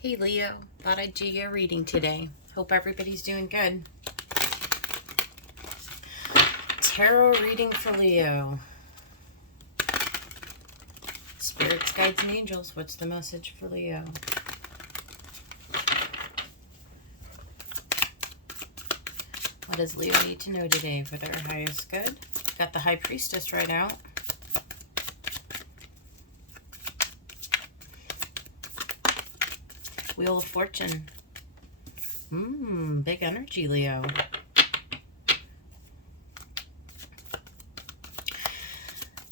Hey Leo, thought I'd do your reading today. Hope everybody's doing good. Tarot reading for Leo. Spirits, guides, and angels, what's the message for Leo? What does Leo need to know today for their highest good? Got the High Priestess right out. Wheel of Fortune. Big energy, Leo.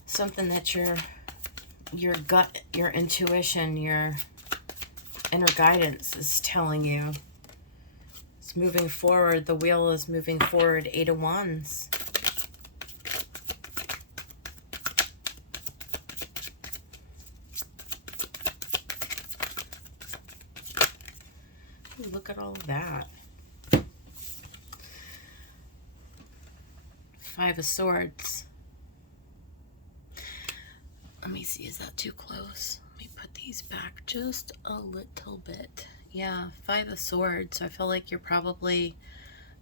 Something that your gut, your intuition, your inner guidance is telling you. It's moving forward. The wheel is moving forward. 8 of Wands. Ooh, look at all of that. 5 of Swords. Let me see, is that too close? Let me put these back just a little bit. Yeah, 5 of Swords. So I feel like you're probably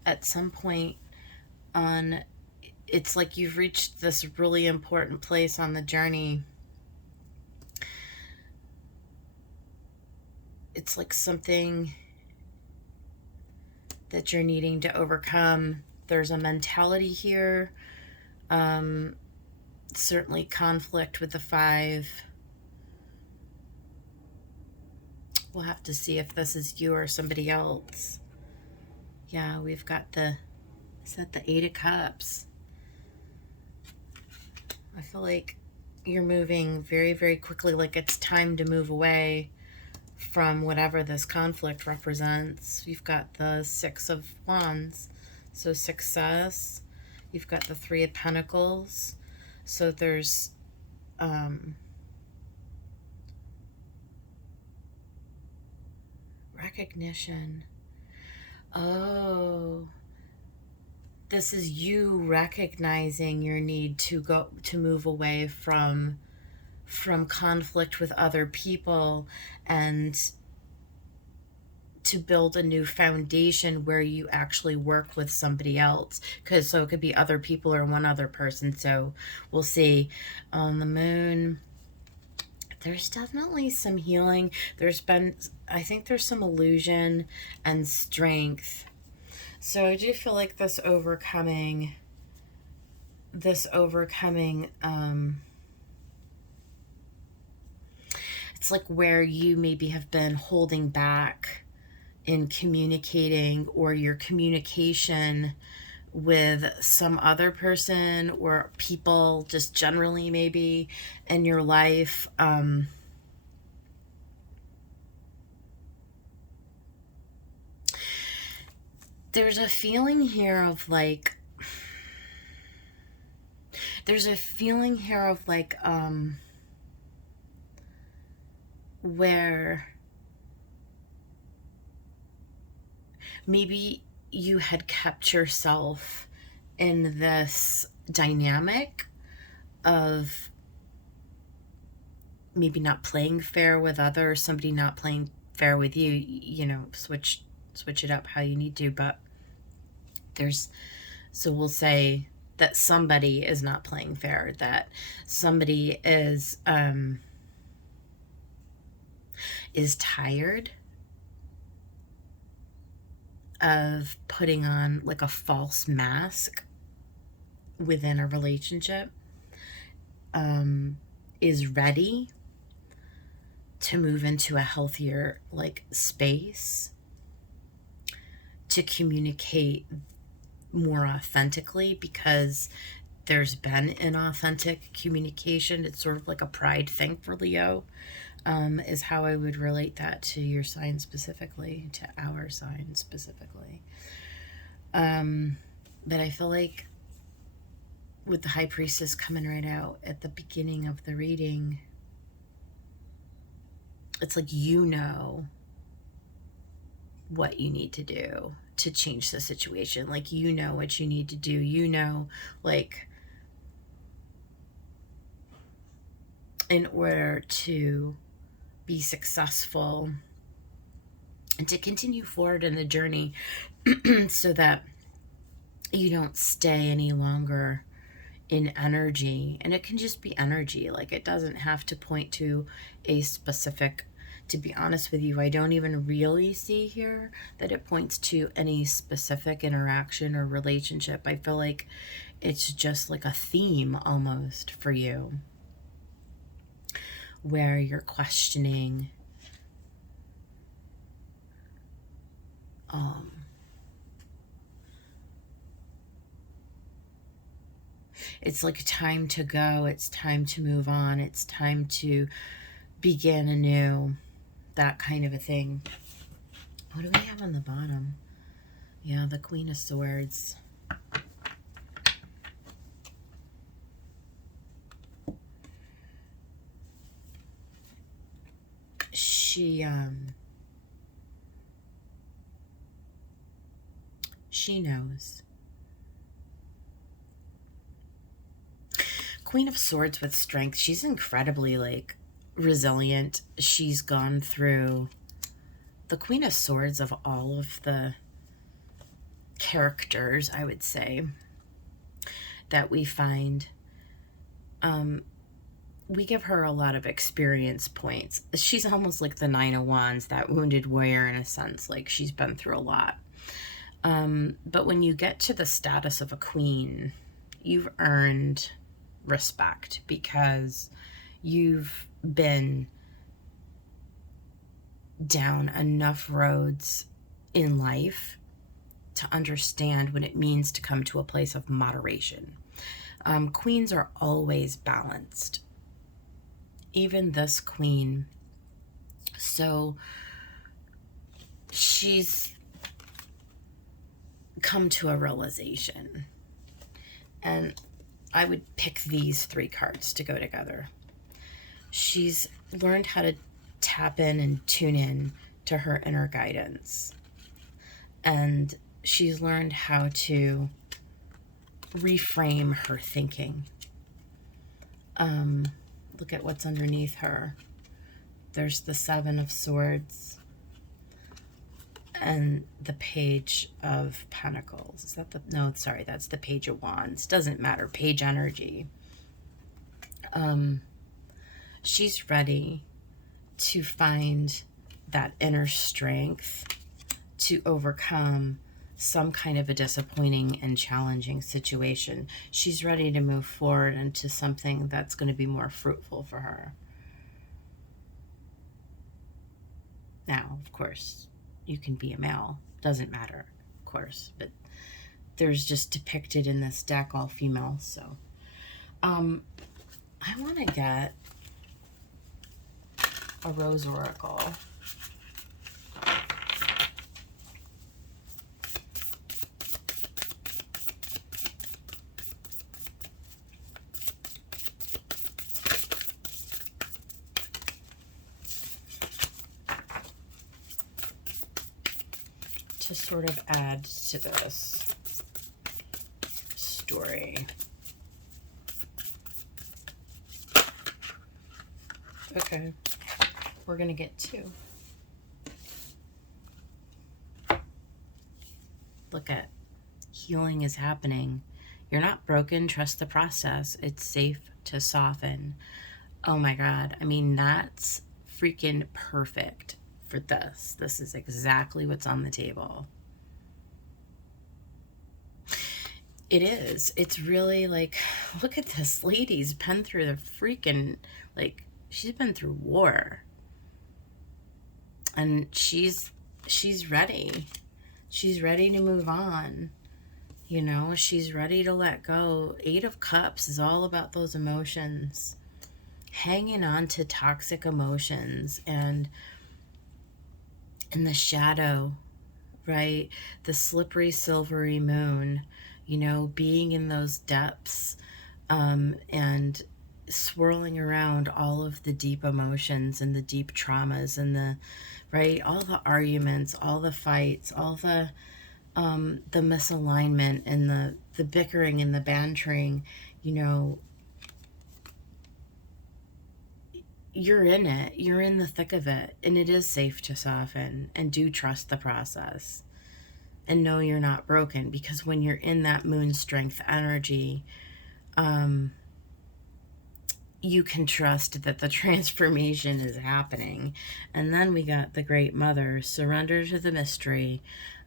at some point on, it's like you've reached this really important place on the journey. It's like something that you're needing to overcome. There's a mentality here. Certainly conflict with the 5. We'll have to see if this is you or somebody else. Yeah, we've got is that the 8 of Cups? I feel like you're moving very, very quickly, like it's time to move away from whatever this conflict represents. You've got the 6 of Wands, so success. You've got the 3 of Pentacles, so there's recognition. Oh, this is you recognizing your need to move away from conflict with other people and to build a new foundation where you actually work with somebody else, because so it could be other people or one other person. So we'll see. On the Moon, there's definitely some healing. I think there's some illusion and strength. So I do feel like this overcoming it's like where you maybe have been holding back in communicating, or your communication with some other person or people just generally maybe in your life. There's a feeling here of like where maybe you had kept yourself in this dynamic of maybe not playing fair with others, somebody not playing fair with you, you know, switch it up how you need to. But so we'll say that somebody is not playing fair, that somebody is tired of putting on like a false mask within a relationship, is ready to move into a healthier like space, to communicate more authentically, because there's been inauthentic communication. It's sort of like a pride thing for Leo, is how I would relate that to your sign specifically, to our sign specifically. But I feel like with the High Priestess coming right out at the beginning of the reading, it's like you know what you need to do to change the situation. Like, you know what you need to do. You know, like, in order to be successful and to continue forward in the journey so that you don't stay any longer in energy. And it can just be energy. Like, it doesn't have to point to a specific, to be honest with you, I don't even really see here that it points to any specific interaction or relationship. I feel like it's just like a theme almost for you, where you're questioning it's like time to go, it's time to move on, it's time to begin anew, that kind of a thing. What do we have on the bottom? Yeah, the Queen of Swords. She knows. Queen of Swords with strength. She's incredibly, like, resilient. She's gone through the Queen of Swords of all of the characters, I would say, that we find. We give her a lot of experience points. She's almost like the Nine of Wands, that wounded warrior in a sense. Like, she's been through a lot. But when you get to the status of a queen, you've earned respect because you've been down enough roads in life to understand what it means to come to a place of moderation. Queens are always balanced. Even this queen. So she's come to a realization. And I would pick these three cards to go together. She's learned how to tap in and tune in to her inner guidance. And she's learned how to reframe her thinking. Look at what's underneath her. There's the Seven of Swords and the Page of Pentacles. Is that the, no, sorry, that's the Page of Wands. Doesn't matter, page energy. She's ready to find that inner strength to overcome some kind of a disappointing and challenging situation. She's ready to move forward into something that's going to be more fruitful for her. Now, of course, you can be a male. Doesn't matter, of course. But there's just depicted in this deck all females. So I want to get a Rose Oracle. To sort of add to this story. Okay, we're gonna get two. Look at, healing is happening. You're not broken, trust the process. It's safe to soften. Oh my God, I mean, that's freaking perfect for this. This is exactly what's on the table. It is. It's really like, look at this lady's been through the freaking, like, she's been through war. And she's ready. She's ready to move on. You know, she's ready to let go. Eight of Cups is all about those emotions. Hanging on to toxic emotions and in the shadow, right? The slippery, silvery moon, you know, being in those depths and swirling around all of the deep emotions and the deep traumas and the, right, all the arguments, all the fights, all the misalignment and the bickering and the bantering, you know, you're in it, you're in the thick of it, and it is safe to soften and do trust the process and know you're not broken, because when you're in that moon strength energy, you can trust that the transformation is happening. And then we got the Great Mother, surrender to the mystery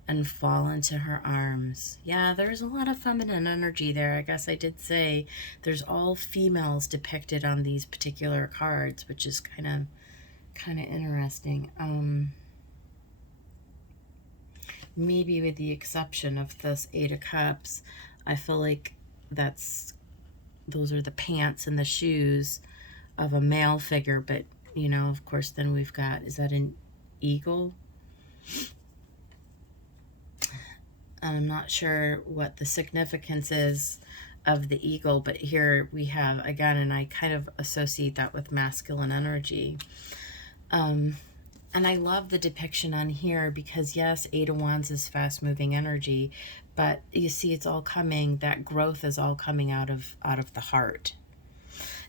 and fall into her arms. Yeah, there's a lot of feminine energy there. I guess I did say there's all females depicted on these particular cards, which is kind of interesting. Maybe with the exception of this Eight of Cups, I feel like those are the pants and the shoes of a male figure, but of course, then we've got, is that an eagle? I'm not sure what the significance is of the eagle, but here we have again, and I kind of associate that with masculine energy. And I love the depiction on here because yes, Eight of Wands is fast moving energy, but you see it's all coming, that growth is all coming out of the heart.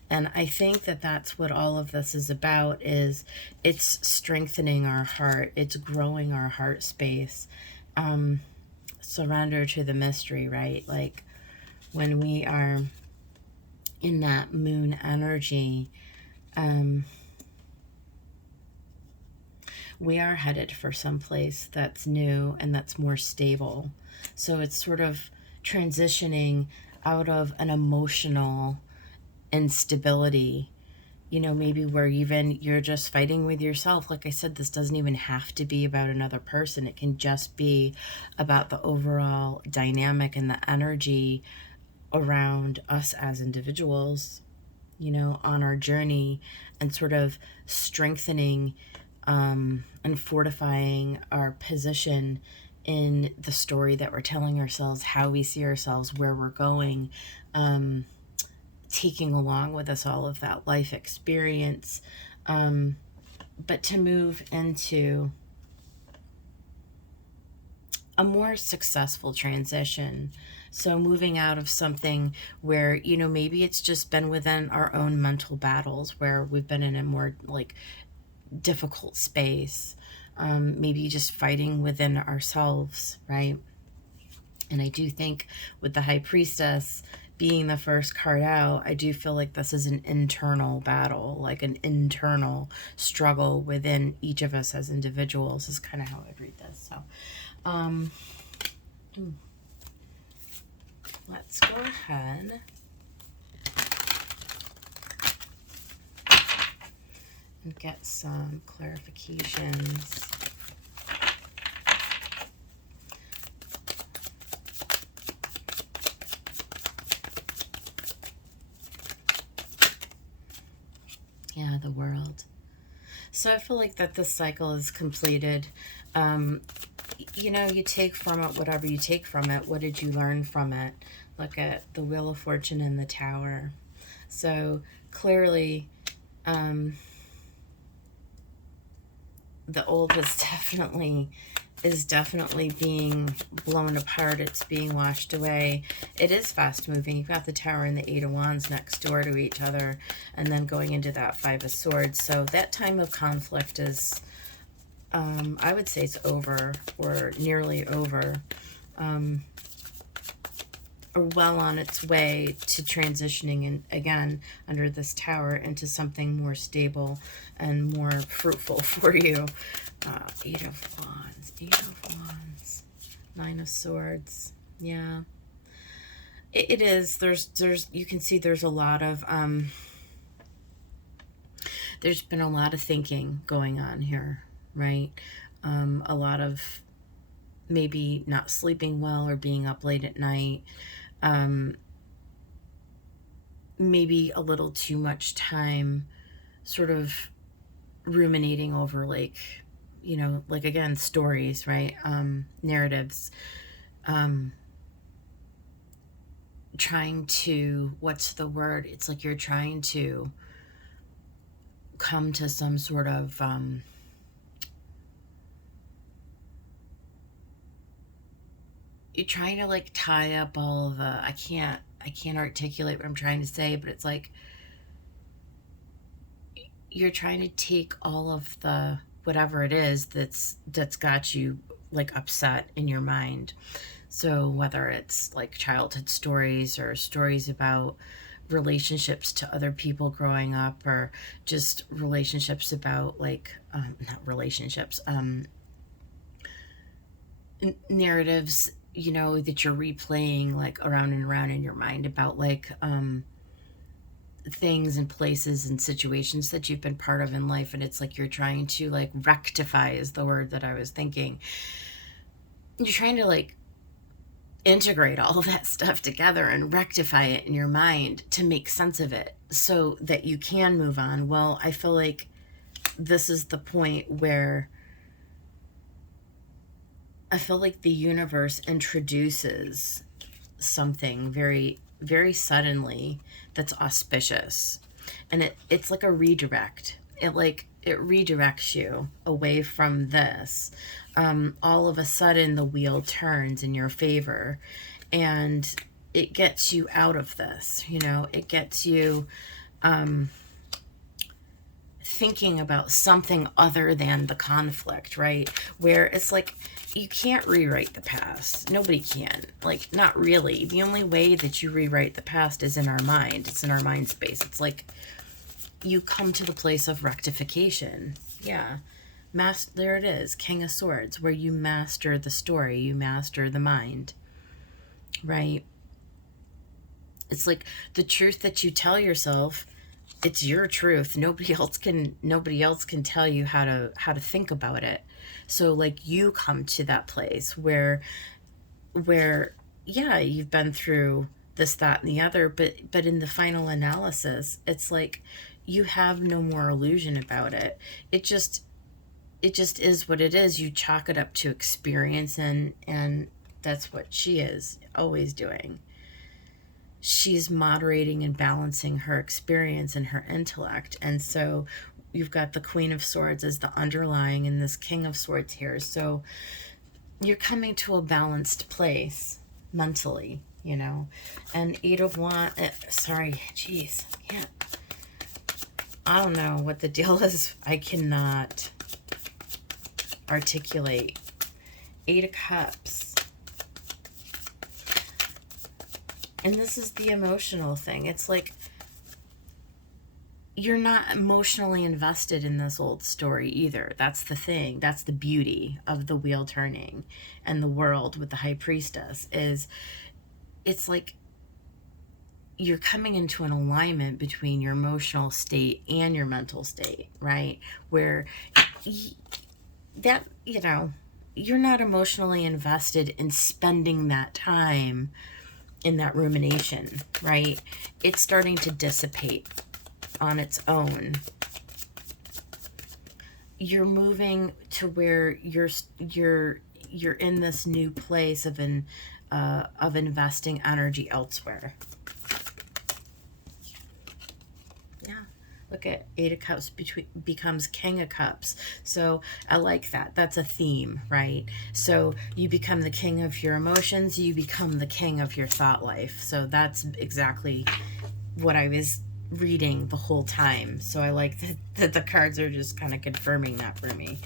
And I think that that's what all of this is about, is it's strengthening our heart. It's growing our heart space. Surrender to the mystery, right? Like when we are in that moon energy, we are headed for someplace that's new and that's more stable. So it's sort of transitioning out of an emotional instability, maybe where even you're just fighting with yourself. Like I said, this doesn't even have to be about another person. It can just be about the overall dynamic and the energy around us as individuals, on our journey, and sort of strengthening and fortifying our position in the story that we're telling ourselves, how we see ourselves, where we're going, taking along with us all of that life experience, but to move into a more successful transition. So moving out of something where, maybe it's just been within our own mental battles, where we've been in a more like difficult space, maybe just fighting within ourselves, right? And I do think with the High Priestess being the first card out, I do feel like this is an internal battle, like an internal struggle within each of us as individuals, is kind of how I'd read this. So let's go ahead and get some clarifications. Yeah, the World. So I feel like that this cycle is completed. You take from it whatever you take from it. What did you learn from it? Look at the Wheel of Fortune and the Tower. So clearly, the old is definitely being blown apart. It's being washed away. It is fast moving. You've got the Tower and the Eight of Wands next door to each other, and then going into that Five of Swords. So that time of conflict is, I would say it's over, or nearly over, or well on its way to transitioning in, again, under this Tower into something more stable and more fruitful for you. Eight of Wands, Nine of Swords. Yeah, it is. There's you can see there's a lot of there's been a lot of thinking going on here, right? A lot of maybe not sleeping well or being up late at night. Maybe a little too much time sort of ruminating over, like, like, again, stories, right? Narratives. Trying to, what's the word? It's like you're trying to come to some sort of you're trying to like tie up all the, I can't articulate what I'm trying to say, but it's like you're trying to take all of the whatever it is that's got you like upset in your mind. So whether it's like childhood stories or stories about relationships to other people growing up, or just relationships about like not relationships, narratives, you know, that you're replaying like around and around in your mind about like things and places and situations that you've been part of in life, and it's like you're trying to like rectify is the word that I was thinking. You're trying to like integrate all of that stuff together and rectify it in your mind to make sense of it so that you can move on. Well, I feel like this is the point where I feel like the universe introduces something very, very suddenly that's auspicious. And it's like a redirect. It redirects you away from this. All of a sudden the wheel turns in your favor, and it gets you out of this, you know, it gets you thinking about something other than the conflict, right? Where it's like you can't rewrite the past. Nobody can. Like, not really. The only way that you rewrite the past is in our mind. It's in our mind space. It's like you come to the place of rectification. Yeah. There it is, King of Swords, where you master the story, you master the mind, right? It's like the truth that you tell yourself, it's your truth. Nobody else can tell you how to think about it. So like you come to that place where yeah, you've been through this, that, and the other, but in the final analysis, it's like you have no more illusion about it. It just is what it is. You chalk it up to experience, and that's what she is always doing. She's moderating and balancing her experience and her intellect. And so you've got the Queen of Swords as the underlying and this King of Swords here. So you're coming to a balanced place mentally, you know. And Eight of Wands, I don't know what the deal is. I cannot articulate. Eight of Cups. And this is the emotional thing. It's like you're not emotionally invested in this old story either. That's the thing. That's the beauty of the wheel turning and the world with the High Priestess, is it's like you're coming into an alignment between your emotional state and your mental state, right? Where that, you know, you're not emotionally invested in spending that time in that rumination, right? It's starting to dissipate on its own. You're moving to where you're in this new place of investing energy elsewhere. Look at Eight of Cups becomes King of Cups. So I like that. That's a theme, right? So you become the king of your emotions. You become the king of your thought life. So that's exactly what I was reading the whole time. So I like that the cards are just kind of confirming that for me.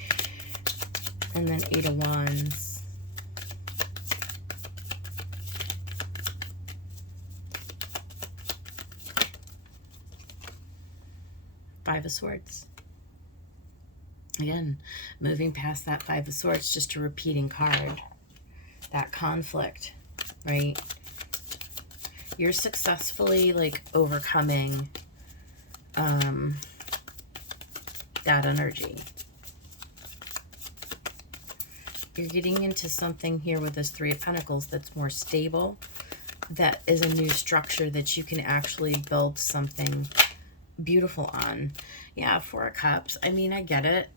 And then Eight of Wands. Five of Swords. Again, moving past that Five of Swords, just a repeating card. That conflict, right? You're successfully like overcoming that energy. You're getting into something here with this Three of Pentacles that's more stable. That is a new structure that you can actually build something beautiful on. Yeah, Four of Cups. I mean, I get it.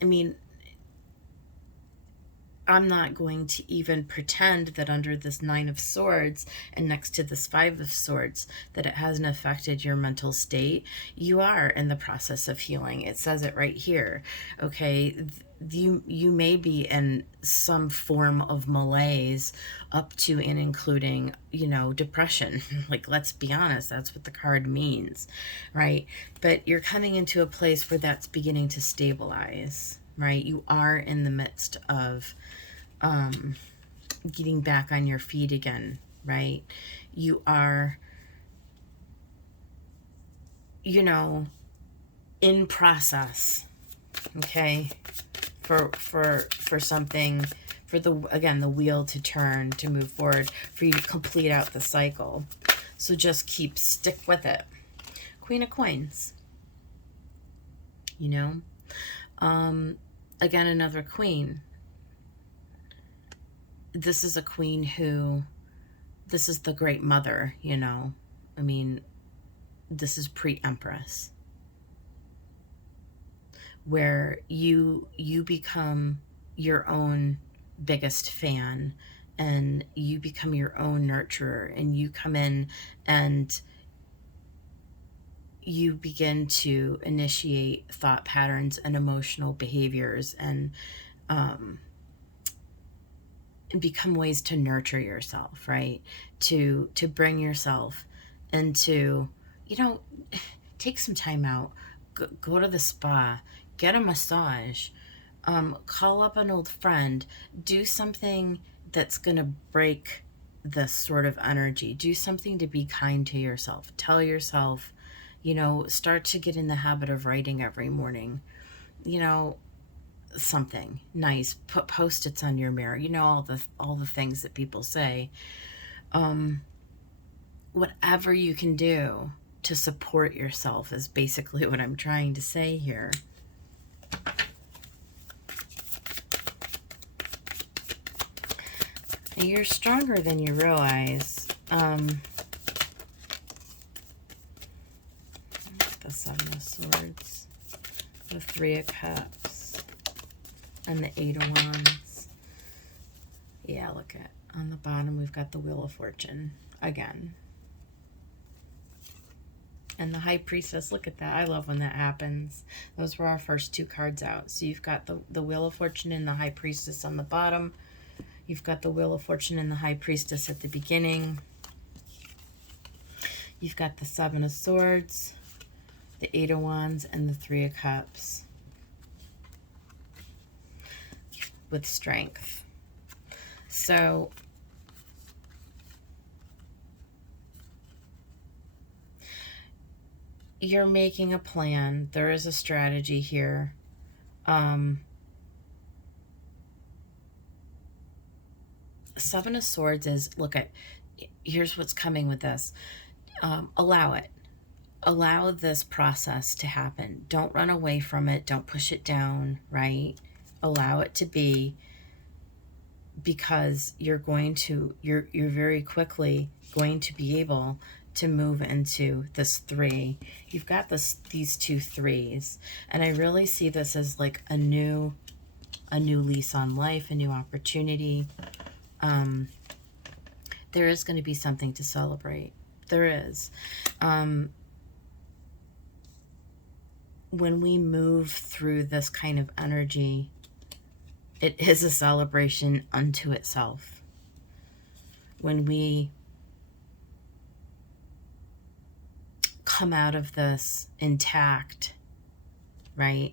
I mean, I'm not going to even pretend that under this Nine of Swords and next to this Five of Swords that it hasn't affected your mental state. You are in the process of healing. It says it right here. Okay, you may be in some form of malaise up to and including, you know, depression. Like, let's be honest, that's what the card means, right? But you're coming into a place where that's beginning to stabilize, right? You are in the midst of getting back on your feet again, right? You are, you know, in process, okay, for something, for the, again, the wheel to turn, to move forward, for you to complete out the cycle. So just stick with it. Queen of Coins, you know, again, another queen. This is a queen who, this is the great mother, you know. I mean, this is pre-Empress, where you become your own biggest fan, and you become your own nurturer, and you come in and you begin to initiate thought patterns and emotional behaviors, and become ways to nurture yourself, right? To bring yourself into, you know, take some time out, go to the spa, get a massage, call up an old friend, do something that's gonna break this sort of energy. Do something to be kind to yourself. Tell yourself, you know, start to get in the habit of writing every morning, you know, something nice. Put Post-its on your mirror, you know, all the things that people say. Whatever you can do to support yourself is basically what I'm trying to say here. You're stronger than you realize. The Seven of Swords, the Three of Cups, and the Eight of Wands. Yeah, look at, on the bottom we've got the Wheel of Fortune again. And the High Priestess, look at that. I love when that happens. Those were our first two cards out. So you've got the Wheel of Fortune and the High Priestess on the bottom. You've got the Wheel of Fortune and the High Priestess at the beginning. You've got the Seven of Swords, the Eight of Wands, and the Three of Cups with strength. So you're making a plan. There is a strategy here. Seven of Swords is, look at, here's what's coming with this. Allow it. Allow this process to happen. Don't run away from it. Don't push it down, right? Allow it to be, because you're going to, you're very quickly going to be able to move into this three. You've got these two threes, and I really see this as like a new lease on life, a new opportunity. There is going to be something to celebrate. There is. When we move through this kind of energy, it is a celebration unto itself. When we come out of this intact, right,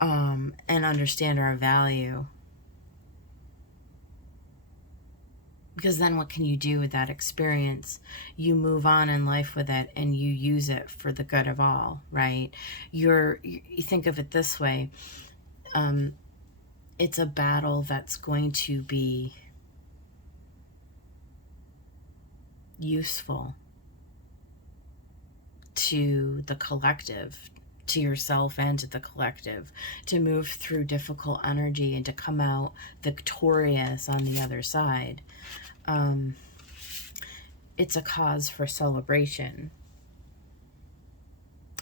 and understand our value, because then what can you do with that experience? You move on in life with it, and you use it for the good of all, right? You think of it this way. It's a battle that's going to be useful to the collective, to yourself and to the collective, to move through difficult energy and to come out victorious on the other side. It's a cause for celebration.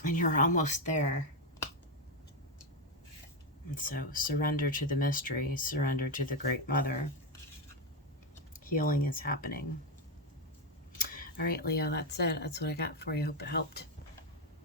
And you're almost there. And so surrender to the mystery, surrender to the Great Mother. Healing is happening. All right, Leo, that's it. That's what I got for you. Hope it helped.